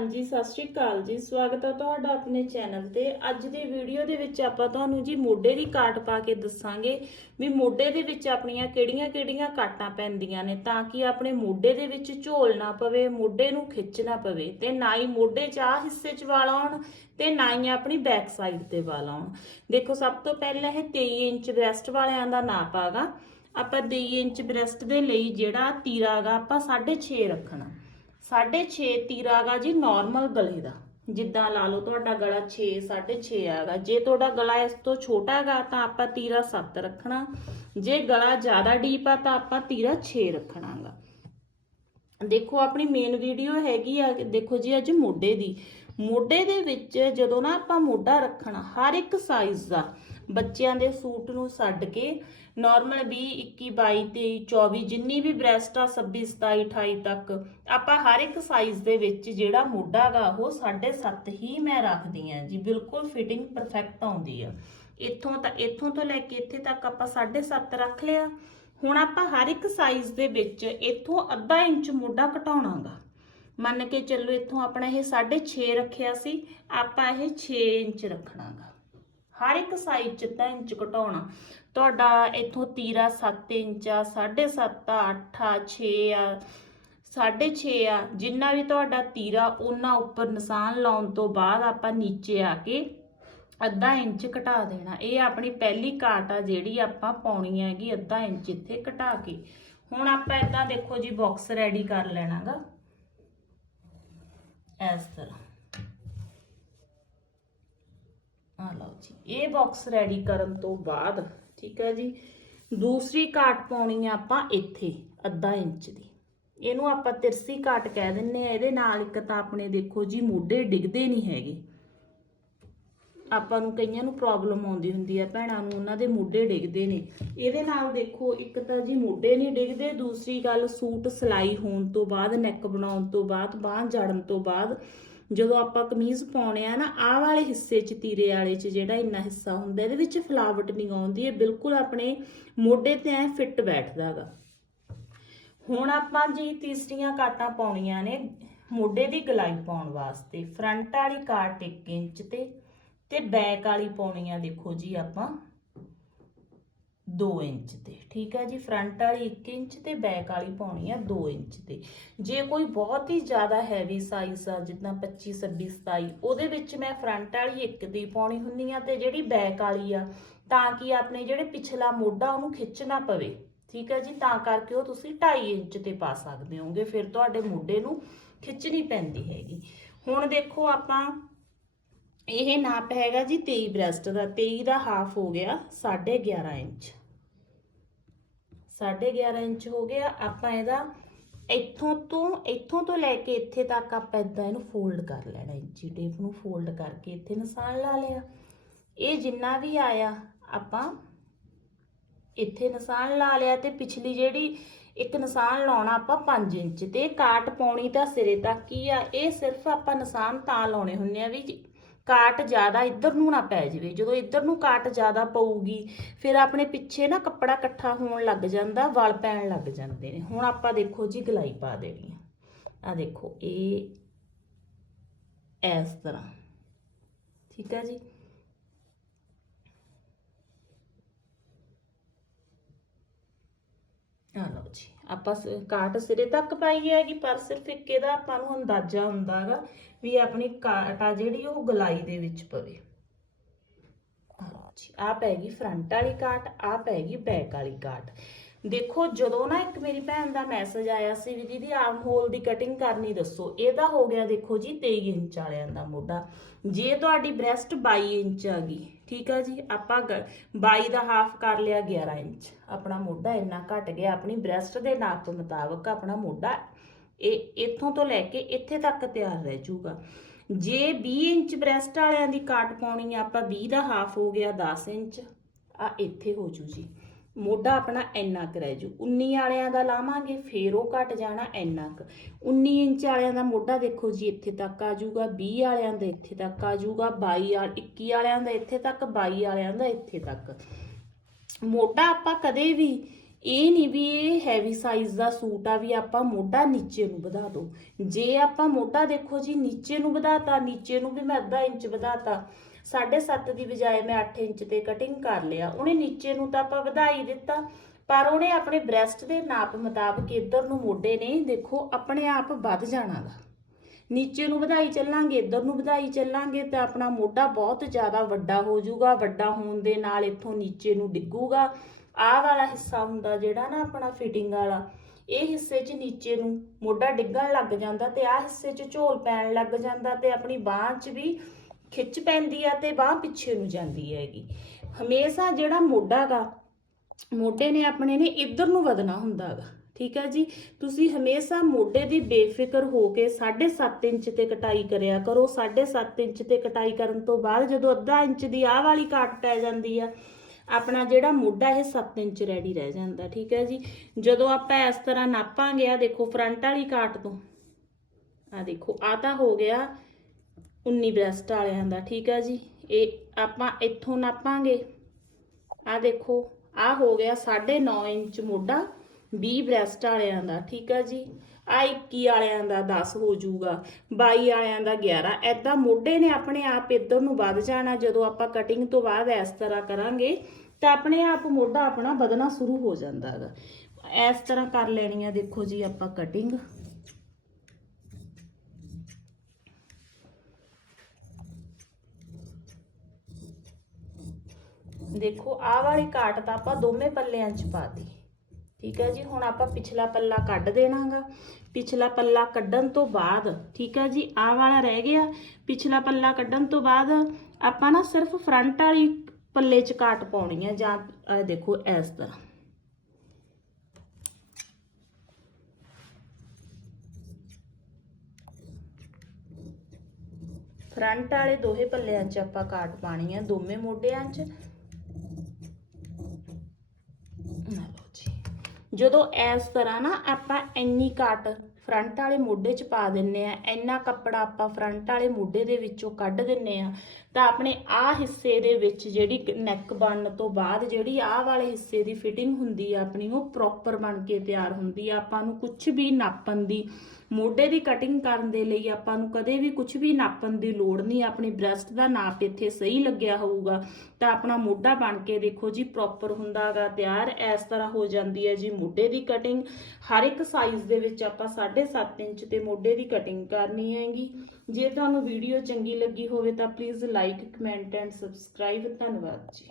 ਹਾਂਜੀ, ਸਤਿ ਸ਼੍ਰੀ ਅਕਾਲ ਜੀ। ਸਵਾਗਤ ਹੈ ਤੁਹਾਡਾ ਆਪਣੇ ਚੈਨਲ ਤੇ। ਅੱਜ ਦੀ ਵੀਡੀਓ ਦੇ ਵਿੱਚ ਆਪਾਂ ਤੁਹਾਨੂੰ ਜੀ ਮੋਢੇ ਦੀ ਕਾਟ ਪਾ ਕੇ ਦੱਸਾਂਗੇ ਵੀ ਮੋਢੇ ਦੇ ਵਿੱਚ ਆਪਣੀਆਂ ਕਿਹੜੀਆਂ-ਕਿਹੜੀਆਂ ਕਾਟਾਂ ਪੈਂਦੀਆਂ ਨੇ ਤਾਂ ਕਿ ਆਪਣੇ ਮੋਢੇ ਦੇ ਵਿੱਚ ਝੋਲ ਨਾ ਪਵੇ, ਮੋਢੇ ਨੂੰ ਖਿੱਚ ਨਾ ਪਵੇ ਤੇ ਨਾ ਹੀ ਮੋਢੇ 'ਚ ਆਹ ਹਿੱਸੇ 'ਚ ਵਾਲ ਆਉਣ ਤੇ ਨਾ ਹੀ ਆਪਣੀ ਬੈਕ ਸਾਈਡ ਤੇ ਵਾਲ ਆਉਣ। ਦੇਖੋ, ਸਭ ਤੋਂ ਪਹਿਲਾਂ ਇਹ 23 ਇੰਚ ਬ੍ਰੈਸਟ ਵਾਲਿਆਂ ਦਾ ਨਾਪ ਆਗਾ। ਆਪਾਂ 23 ਇੰਚ ਬ੍ਰੈਸਟ ਦੇ ਲਈ ਜਿਹੜਾ ਤੀਰਾ ਹੈਗਾ ਆਪਾਂ 6.5 ਰੱਖਣਾ। 6.5 ਤੀਰਾ ਹੈਗਾ ਜੀ ਨਾਰਮਲ ਗਲੇ ਦਾ। ਜਿੱਦਾਂ ਲਾ ਲਓ ਤੁਹਾਡਾ ਗਲਾ 6 6.5 ਹੈਗਾ ਜੇ ਤੁਹਾਡਾ ਗਲਾ ਇਸ ਤੋਂ ਛੋਟਾ ਹੈਗਾ ਤਾਂ ਆਪਾਂ ਤੀਰਾ 7 ਰੱਖਣਾ। ਜੇ ਗਲਾ ਜ਼ਿਆਦਾ ਡੀਪ ਆ ਤਾਂ ਆਪਾਂ ਤੀਰਾ 6 ਰੱਖਣਾਗਾ। ਦੇਖੋ ਆਪਣੀ ਮੇਨ ਵੀਡੀਓ ਹੈਗੀ ਆ, ਦੇਖੋ ਜੀ ਅੱਜ ਮੋਢੇ ਦੀ। ਮੋਢੇ ਦੇ ਵਿੱਚ ਜਦੋਂ ਨਾ ਆਪਾਂ ਮੋਢਾ ਰੱਖਣਾ, ਹਰ ਇੱਕ ਸਾਈਜ਼ ਦਾ ਬੱਚਿਆਂ ਦੇ ਸੂਟ ਨੂੰ ਛੱਡ ਕੇ ਨਾਰਮਲ 20 21 22 23 24 ਜਿੰਨੀ ਵੀ ਬ੍ਰੈਸਟ ਆ 26 27 28 ਤੱਕ ਆਪਾਂ ਹਰ ਇੱਕ ਸਾਈਜ਼ ਦੇ ਵਿੱਚ ਜਿਹੜਾ ਮੋਢਾ ਗਾ, ਉਹ 7.5 ਹੀ ਮੈਂ ਰੱਖਦੀ ਆ ਜੀ। ਬਿਲਕੁਲ ਫਿਟਿੰਗ ਪਰਫੈਕਟ ਆਉਂਦੀ ਆ। ਇੱਥੋਂ ਤਾਂ, ਇੱਥੋਂ ਤੋਂ ਲੈ ਕੇ ਇੱਥੇ ਤੱਕ ਆਪਾਂ 7.5 ਰੱਖ ਲਿਆ। ਹੁਣ ਆਪਾਂ ਹਰ ਇੱਕ ਸਾਈਜ਼ ਦੇ ਵਿੱਚ ਇੱਥੋਂ ਅੱਧਾ ਇੰਚ ਮੋਢਾ ਘਟਾਉਣਾਗਾ ਮੰਨ ਕੇ ਚੱਲੋ ਇੱਥੋਂ ਆਪਣਾ ਇਹ 6.5 ਰੱਖਿਆ ਸੀ, ਆਪਾਂ ਇਹ 6 ਇੰਚ ਰੱਖਣਾਗਾ ਹਰ ਇੱਕ ਸਾਈਜ਼ ਚ ਅੱਧਾ ਇੰਚ ਘਟਾਉਣਾ। ਤੁਹਾਡਾ ਇੱਥੋਂ ਤੀਰਾ 7 ਇੰਚ ਆ 7.5 ਆ 8 ਆ 6 ਆ 6.5 ਆ, ਜਿੰਨਾ ਵੀ ਤੁਹਾਡਾ ਤੀਰਾ, ਉਹਨਾਂ ਉੱਪਰ ਨਿਸ਼ਾਨ ਲਾਉਣ ਤੋਂ ਬਾਅਦ ਆਪਾਂ ਨੀਚੇ ਆ ਕੇ ਅੱਧਾ ਇੰਚ ਘਟਾ ਦੇਣਾ। ਇਹ ਆਪਣੀ ਪਹਿਲੀ ਕਾਟ ਆ ਜਿਹੜੀ ਆਪਾਂ ਪਾਉਣੀ ਹੈਗੀ ਅੱਧਾ ਇੰਚ ਇੱਥੇ ਘਟਾ ਕੇ। ਹੁਣ ਆਪਾਂ ਇਦਾਂ ਦੇਖੋ ਜੀ ਬਾਕਸ ਰੈਡੀ ਕਰ ਲੈਣਾਗਾ। ਇਸ ਤਰ੍ਹਾਂ ਆ ਲਓ ਜੀ ਇਹ ਬਾਕਸ ਰੈਡੀ ਕਰਨ ਤੋਂ ਬਾਅਦ, ਠੀਕ ਹੈ ਜੀ, ਦੂਸਰੀ ਕਾਟ ਪਾਉਣੀ ਆ ਆਪਾਂ ਇੱਥੇ, ਅੱਧਾ ਇੰਚ ਦੀ। ਇਹਨੂੰ ਆਪਾਂ ਤਿਰਸੀ ਕਾਟ ਕਹਿ ਦਿੰਨੇ ਆ, ਇਹਦੇ ਨਾਲ ਇੱਕ ਤਾਂ ਆਪਣੇ ਦੇਖੋ ਜੀ, ਮੋਢੇ ਡਿੱਗਦੇ ਨਹੀਂ ਹੈਗੇ। ਆਪਾਂ ਨੂੰ ਕਈਆਂ ਨੂੰ ਪ੍ਰੋਬਲਮ ਆਉਂਦੀ ਹੁੰਦੀ ਹੈ ਭੈਣਾਂ ਨੂੰ ਉਹਨਾਂ ਦੇ ਮੋਢੇ ਡਿੱਗਦੇ ਨੇ। ਇਹਦੇ ਨਾਲ ਦੇਖੋ, ਇੱਕ ਤਾਂ ਜੀ ਮੋਢੇ ਨਹੀਂ ਡਿੱਗਦੇ, ਦੂਸਰੀ ਗੱਲ ਸੂਟ ਸਿਲਾਈ ਹੋਣ ਤੋਂ ਬਾਅਦ ਨੈਕ ਬਣਾਉਣ ਤੋਂ ਬਾਅਦ, ਬਾਹਾਂ ਜੜਨ ਤੋਂ ਬਾਅਦ ਜਦੋਂ ਆਪਾਂ ਕਮੀਜ਼ ਪਾਉਣੇ ਆ ਨਾ, ਆਹ ਵਾਲੇ ਹਿੱਸੇ 'ਚ, ਤੀਰੇ ਵਾਲੇ 'ਚ ਜਿਹੜਾ ਇੰਨਾ ਹਿੱਸਾ ਹੁੰਦਾ, ਇਹਦੇ ਵਿੱਚ ਫਲਾਵਟ ਨਹੀਂ ਆਉਂਦੀ, ਇਹ ਬਿਲਕੁਲ ਆਪਣੇ ਮੋਢੇ ਤੇ ਐ ਫਿੱਟ ਬੈਠਦਾਗਾ ਹੁਣ ਆਪਾਂ ਜੀ ਤੀਸਰੀਆਂ ਕਾਟਾਂ ਪਾਉਣੀਆਂ ਨੇ, ਮੋਢੇ ਦੀ ਗਲਾਈ ਪਾਉਣ ਵਾਸਤੇ, ਫਰੰਟ ਵਾਲੀ ਕਾਟ 1 ਇੰਚ ਤੇ ਤੇ ਬੈਕ ਵਾਲੀ ਪਾਉਣੀ ਆ, ਦੇਖੋ ਜੀ ਆਪਾਂ। 2 ਇੰਚ ਤੇ, ਠੀਕ ਹੈ ਜੀ? ਫਰੰਟ ਵਾਲੀ 1 ਇੰਚ ਤੇ, ਬੈਕ ਵਾਲੀ ਪਾਉਣੀ ਆ 2 ਇੰਚ ਤੇ। ਜੇ ਕੋਈ ਬਹੁਤ ਹੀ ਜ਼ਿਆਦਾ ਹੈਵੀ ਸਾਈਜ਼ ਆ, ਜਿੱਦਾਂ 25 26 27 ਉਹਦੇ ਵਿੱਚ ਮੈਂ ਫਰੰਟ ਵਾਲੀ 1 ਦੀ ਪਾਉਣੀ ਹੁੰਦੀ ਆ ਤੇ ਜਿਹੜੀ ਬੈਕ ਵਾਲੀ ਆ, ਤਾਂ ਕਿ ਆਪਣੇ ਜਿਹੜੇ ਪਿਛਲਾ ਮੋਢਾ ਉਹਨੂੰ ਖਿੱਚਣਾ ਪਵੇ, ਠੀਕ ਹੈ ਜੀ? ਤਾਂ ਕਰਕੇ ਉਹ ਤੁਸੀਂ 2.5 ਇੰਚ ਤੇ ਪਾ ਸਕਦੇ ਹੋਗੇ ਫਿਰ ਤੁਹਾਡੇ ਮੋਢੇ ਨੂੰ ਖਿੱਚਣੀ ਪੈਂਦੀ ਹੈਗੀ। ਹੁਣ ਦੇਖੋ ਆਪਾਂ, ਇਹ ਨਾਪ ਹੈਗਾ ਜੀ 23 ਬ੍ਰੈਸਟ ਦਾ 23 ਦਾ ਹਾਫ ਹੋ ਗਿਆ 11.5 ਇੰਚ। 11.5 ਇੰਚ ਹੋ ਗਿਆ। ਆਪਾਂ ਇਹਦਾ ਇੱਥੋਂ ਤੋਂ ਇੱਥੋਂ ਤੋਂ ਲੈ ਕੇ ਇੱਥੇ ਤੱਕ ਆਪਾਂ ਇਦਾਂ ਇਹਨੂੰ ਫੋਲਡ ਕਰ ਲੈਣਾ। ਇੰਚੀ ਟੇਪ ਨੂੰ ਫੋਲਡ ਕਰਕੇ ਇੱਥੇ ਨਿਸ਼ਾਨ ਲਾ ਲਿਆ। ਇਹ ਜਿੰਨਾ ਵੀ ਆਇਆ, ਆਪਾਂ ਇੱਥੇ ਨਿਸ਼ਾਨ ਲਾ ਲਿਆ ਤੇ ਪਿਛਲੀ ਜਿਹੜੀ ਇੱਕ ਨਿਸ਼ਾਨ ਲਾਉਣਾ ਆਪਾਂ 5 ਇੰਚ ਤੇ ਕਾਟ ਪਾਉਣੀ ਤਾਂ ਸਿਰੇ ਤੱਕ ਹੀ ਆ। ਇਹ ਸਿਰਫ ਆਪਾਂ ਨਿਸ਼ਾਨ ਤਾਂ ਲਾਉਣੇ ਹੁੰਨੇ ਆ ਵੀ ਜੀ ਕਾਟ ਜ਼ਿਆਦਾ ਇੱਧਰ ਨੂੰ ਨਾ ਪੈ ਜਾਵੇ। ਜਦੋਂ ਇੱਧਰ ਨੂੰ ਕਾਟ ਜ਼ਿਆਦਾ ਪਊਗੀ, ਫਿਰ ਆਪਣੇ ਪਿੱਛੇ ਨਾ ਕੱਪੜਾ ਇਕੱਠਾ ਹੋਣ ਲੱਗ ਜਾਂਦਾ, ਵਲ ਪੈਣ ਲੱਗ ਜਾਂਦੇ ਨੇ। ਹੁਣ ਆਪਾਂ ਦੇਖੋ ਜੀ ਗਲਾਈ ਪਾ ਦੇਣੀ ਆ। ਆ ਦੇਖੋ, ਇਹ ਇਸ ਤਰ੍ਹਾਂ। ਠੀਕ ਹੈ ਜੀ? ਆ ਲਓ ਜੀ। ਆਪਾਂ ਸ- ਕਾਟ ਸਿਰੇ ਤੱਕ ਪਾਈ ਹੈਗੀ, ਪਰ ਸਿਰਫ ਇੱਕ ਇਹਦਾ ਆਪਾਂ ਨੂੰ ਅੰਦਾਜ਼ਾ ਹੁੰਦਾ ਹੁੰਦਾਗਾ ਵੀ ਆਪਣੀ ਕਾਟ ਆ ਜਿਹੜੀ ਉਹ ਗਲਾਈ ਦੇ ਵਿੱਚ ਪਵੇ। ਆ ਆ ਪੈ ਗਈ ਫਰੰਟ ਵਾਲੀ ਕਾਟ ਆ ਪੈ ਗਈ ਬੈਕ ਵਾਲੀ ਕਾਟ। ਦੇਖੋ, ਜਦੋਂ ਨਾ ਇੱਕ ਮੇਰੀ ਭੈਣ ਦਾ ਮੈਸੇਜ ਆਇਆ ਸੀ ਵੀ ਦੀਦੀ ਆਰਮ ਹੋਲ ਦੀ ਕਟਿੰਗ ਕਰਨੀ ਦੱਸੋ, ਇਹਦਾ ਹੋ ਗਿਆ ਦੇਖੋ ਜੀ 23 ਇੰਚ ਵਾਲਿਆਂ ਦਾ ਮੋਢਾ। ਜੇ ਤੁਹਾਡੀ ਬ੍ਰੈਸਟ 22 ਇੰਚ ਆ ਗਈ, ਠੀਕ ਆ ਜੀ, ਆਪਾਂ ਗ- 22 ਦਾ ਹਾਫ ਕਰ ਲਿਆ 11 ਇੰਚ। ਆਪਣਾ ਮੋਢਾ ਇੰਨਾ ਘਟ ਗਿਆ, ਆਪਣੀ ਬ੍ਰੈਸਟ ਦੇ ਨਾਪ ਮੁਤਾਬਕ ਆਪਣਾ ਮੋਢਾ ਇਹ ਇੱਥੋਂ ਤੋਂ ਲੈ ਕੇ ਇੱਥੇ ਤੱਕ ਤਿਆਰ ਰਹਿ ਜਾਊਗਾ। ਜੇ 20 ਇੰਚ ਬ੍ਰੈਸਟ ਵਾਲਿਆਂ ਦੀ ਕਾਟ ਪਾਉਣੀ ਆ, ਆਪਾਂ 20 ਦਾ ਹਾਫ ਹੋ ਗਿਆ 10 ਇੰਚ। ਆ ਇੱਥੇ ਹੋ ਜੂ ਜੀ। ਮੋਢਾ ਆਪਣਾ ਇੰਨਾ ਕੁ ਰਹਿ ਜੂ। 19 ਵਾਲਿਆਂ ਦਾ ਲਾਵਾਂਗੇ, ਫੇਰ ਉਹ ਘਟ ਜਾਣਾ ਇੰਨਾ ਕੁ। 19 ਇੰਚ ਵਾਲਿਆਂ ਦਾ ਮੋਢਾ ਦੇਖੋ ਜੀ, ਇੱਥੇ ਤੱਕ ਆ ਜਾਊਗਾ 20 ਵਾਲਿਆਂ ਦਾ ਇੱਥੇ ਤੱਕ ਆ ਜਾਊਗਾ 22 ਵਾਲ 21 ਵਾਲਿਆਂ ਦਾ ਇੱਥੇ ਤੱਕ 22 ਵਾਲਿਆਂ ਦਾ ਇੱਥੇ ਤੱਕ। ਮੋਢਾ ਆਪਾਂ ਕਦੇ ਵੀ, ਇਹ ਨਹੀਂ ਵੀ ਇਹ ਹੈਵੀ ਸਾਈਜ਼ ਦਾ ਸੂਟ ਆ ਵੀ ਆਪਾਂ ਮੋਢਾ ਨੀਚੇ ਨੂੰ ਵਧਾ ਦੋ। ਜੇ ਆਪਾਂ ਮੋਢਾ ਦੇਖੋ ਜੀ, ਨੀਚੇ ਨੂੰ ਵਧਾਤਾ, ਨੀਚੇ ਨੂੰ ਵੀ ਮੈਂ ਅੱਧਾ ਇੰਚ ਵਧਾਤਾ 7.5 ਦੀ ਬਜਾਏ ਮੈਂ 8 ਇੰਚ ਤੇ ਕਟਿੰਗ ਕਰ ਲਿਆ। ਉਹਨੇ ਨੀਚੇ ਨੂੰ ਤਾਂ ਆਪਾਂ ਵਧਾਈ ਦਿੱਤਾ, ਪਰ ਉਹਨੇ ਆਪਣੇ ਬ੍ਰੈਸਟ ਦੇ ਨਾਪ ਮੁਤਾਬਕ ਇੱਧਰ ਨੂੰ ਮੋਢੇ ਨੇ, ਦੇਖੋ, ਆਪਣੇ ਆਪ ਵੱਧ ਜਾਣਾ ਗਾ ਨੀਚੇ ਨੂੰ ਵਧਾਈ ਚੱਲਾਂਗੇ, ਇੱਧਰ ਨੂੰ ਵਧਾਈ ਚੱਲਾਂਗੇ ਤਾਂ ਆਪਣਾ ਮੋਢਾ ਬਹੁਤ ਜ਼ਿਆਦਾ ਵੱਡਾ ਹੋ ਜਾਊਗਾ, ਵੱਡਾ ਹੋਣ ਦੇ ਨਾਲ ਇੱਥੋਂ ਨੀਚੇ ਨੂੰ ਡਿੱਗੂਗਾ। ਆਹ ਵਾਲਾ ਹਿੱਸਾ ਹੁੰਦਾ ਜਿਹੜਾ ਨਾ ਆਪਣਾ ਫਿਟਿੰਗ ਵਾਲਾ, ਇਹ ਹਿੱਸੇ 'ਚ ਨੀਚੇ ਨੂੰ ਮੋਢਾ ਡਿੱਗਣ ਲੱਗ ਜਾਂਦਾ ਤੇ ਆਹ ਹਿੱਸੇ 'ਚ ਝੋਲ ਪੈਣ ਲੱਗ ਜਾਂਦਾ ਤੇ ਆਪਣੀ ਬਾਹ 'ਚ ਵੀ ਖਿੱਚ ਪੈਂਦੀ ਆ ਤੇ ਬਾਹ ਪਿੱਛੇ ਨੂੰ ਜਾਂਦੀ ਹੈਗੀ। ਹਮੇਸ਼ਾ ਜਿਹੜਾ ਮੋਢਾ ਗਾ, ਮੋਢੇ ਨੇ ਆਪਣੇ ਨੇ ਇੱਧਰ ਨੂੰ ਵਧਣਾ ਹੁੰਦਾ ਗਾ, ਠੀਕ ਹੈ ਜੀ? ਤੁਸੀਂ ਹਮੇਸ਼ਾ ਮੋਢੇ ਦੀ ਬੇਫਿਕਰ ਹੋ ਕੇ 7.5 ਇੰਚ ਤੇ ਕਟਾਈ ਕਰਿਆ ਕਰੋ। 7.5 ਇੰਚ ਤੇ ਕਟਾਈ ਕਰਨ ਤੋਂ ਬਾਅਦ ਜਦੋਂ ਅੱਧਾ ਇੰਚ ਦੀ ਆਹ ਵਾਲੀ ਕਾਟ ਪੈ ਜਾਂਦੀ ਆ, ਆਪਣਾ ਜਿਹੜਾ ਮੋਢਾ ਇਹ 7 ਇੰਚ ਰੈਡੀ ਰਹਿ ਜਾਂਦਾ, ਠੀਕ ਹੈ ਜੀ? ਜਦੋਂ ਆਪਾਂ ਇਸ ਤਰ੍ਹਾਂ ਨਾਪਾਂਗੇ ਆ ਦੇਖੋ ਫਰੰਟ ਵਾਲੀ ਕਾਟ ਤੋਂ। ਆ ਦੇਖੋ ਆ ਤਾਂ ਹੋ ਗਿਆ 19 ਬ੍ਰੈਸਟ ਵਾਲਿਆਂ ਦਾ, ਠੀਕ ਆ ਜੀ? ਇਹ ਆਪਾਂ ਇੱਥੋਂ ਨਾਪਾਂਗੇ। ਆ ਦੇਖੋ ਆ ਹੋ ਗਿਆ 9.5 ਇੰਚ ਮੋਢਾ 20 ਬ੍ਰੈਸਟ ਵਾਲਿਆਂ ਦਾ, ਠੀਕ ਆ ਜੀ? ਆ 21 ਵਾਲਿਆਂ ਦਾ 10 ਹੋ ਜਾਊਗਾ 22 ਵਾਲਿਆਂ ਦਾ 11 ਐਦਾਂ ਮੋਢੇ ਨੇ ਆਪਣੇ ਆਪ ਇੱਧਰ ਨੂੰ ਵੱਧ ਜਾਣਾ, ਜਦੋਂ ਆਪਾਂ ਕਟਿੰਗ ਤੋਂ ਬਾਅਦ ਇਸ ਤਰ੍ਹਾਂ ਕਰਾਂਗੇ, ਤਾਂ ਆਪਣੇ ਆਪ ਮੋਢਾ ਆਪਣਾ ਵਧਣਾ ਸ਼ੁਰੂ ਹੋ ਜਾਂਦਾ ਹੈਗਾ। ਇਸ ਤਰ੍ਹਾਂ ਕਰ ਲੈਣੀ ਆ ਦੇਖੋ ਜੀ ਆਪਾਂ ਕਟਿੰਗ ਦੇਖੋ, ਆਹ ਵਾਲੀ ਕਾਟ ਤਾਂ ਆਪਾਂ ਦੋਵੇਂ ਪੱਲਿਆਂ 'ਚ ਪਾਤੀ ਠੀਕ ਹੈ ਜੀ, ਹੁਣ ਆਪਾਂ ਪਿਛਲਾ ਪੱਲਾ ਕੱਢ ਦੇਣਾਗਾ। ਪਿਛਲਾ ਪੱਲਾ ਕੱਢਣ ਤੋਂ ਬਾਅਦ, ਠੀਕ ਹੈ ਜੀ, ਆਹ ਵਾਲਾ ਰਹਿ ਗਿਆ। ਪਿਛਲਾ ਪੱਲਾ ਕੱਢਣ ਤੋਂ ਬਾਅਦ ਆਪਾਂ ਨਾ ਸਿਰਫ ਫਰੰਟ ਵਾਲੀ ਪੱਲੇ 'ਚ ਕਾਟ ਪਾਉਣੀ ਹੈ, ਜਾਂ ਇਹ ਦੇਖੋ, ਇਸ ਤਰ੍ਹਾਂ। ਫਰੰਟ ਵਾਲੇ ਦੋਹੇ ਪੱਲਿਆਂ 'ਚ ਆਪਾਂ ਕਾਟ ਪਾਣੀ ਹੈ, ਦੋਵੇਂ ਮੋਢਿਆਂ 'ਚ ਨਾ ਲਓ ਜੀ ਜਦੋਂ ਇਸ ਤਰ੍ਹਾਂ ਨਾ ਆਪਾਂ ਇੰਨੀ ਕਾਟ ਫਰੰਟ ਵਾਲੇ ਮੋਢੇ 'ਚ ਪਾ ਦਿੰਨੇ ਆ ਇੰਨਾ ਕੱਪੜਾ ਆਪਾਂ ਫਰੰਟ ਵਾਲੇ ਮੋਢੇ ਦੇ ਵਿੱਚੋਂ ਕੱਢ ਦਿੰਨੇ ਆ ਤਾਂ ਆਪਣੇ ਆਹ ਹਿੱਸੇ ਦੇ ਵਿੱਚ ਜਿਹੜੀ ਨੈਕ ਬਣਨ ਤੋਂ ਬਾਅਦ ਜਿਹੜੀ ਆਹ ਵਾਲੇ ਹਿੱਸੇ ਦੀ ਫਿਟਿੰਗ ਹੁੰਦੀ ਆ ਆਪਣੀ, ਉਹ ਪ੍ਰੋਪਰ ਬਣ ਕੇ ਤਿਆਰ ਹੁੰਦੀ ਆ। ਆਪਾਂ ਨੂੰ ਕੁਝ ਵੀ ਨਾਪਣ ਦੀ ਮੋਢੇ ਦੀ ਕਟਿੰਗ ਕਰਨ ਦੇ ਲਈ ਆਪਾਂ ਨੂੰ ਕਦੇ ਵੀ ਕੁਝ ਵੀ ਨਾਪਣ ਦੀ ਲੋੜ ਨਹੀਂ, ਆਪਣੀ ਬ੍ਰੈਸਟ ਦਾ ਨਾਪ ਇੱਥੇ ਸਹੀ ਲੱਗਿਆ ਹੋਊਗਾ, ਤਾਂ ਆਪਣਾ ਮੋਢਾ ਬਣ ਕੇ ਦੇਖੋ ਜੀ ਪ੍ਰੋਪਰ ਹੁੰਦਾਗਾ ਤਿਆਰ ਇਸ ਤਰ੍ਹਾਂ ਹੋ ਜਾਂਦੀ ਹੈ ਜੀ ਮੋਢੇ ਦੀ ਕਟਿੰਗ ਹਰ ਇੱਕ ਸਾਈਜ਼ ਦੇ ਵਿੱਚ ਆਪਾਂ 7.5 ਇੰਚ ਤੇ ਮੋਢੇ ਦੀ ਕਟਿੰਗ ਕਰਨੀ ਹੈਗੀ। ਜੇ ਤੁਹਾਨੂੰ ਵੀਡੀਓ ਚੰਗੀ ਲੱਗੀ ਹੋਵੇ ਤਾਂ please like comment and subscribe ਧੰਨਵਾਦ ਜੀ।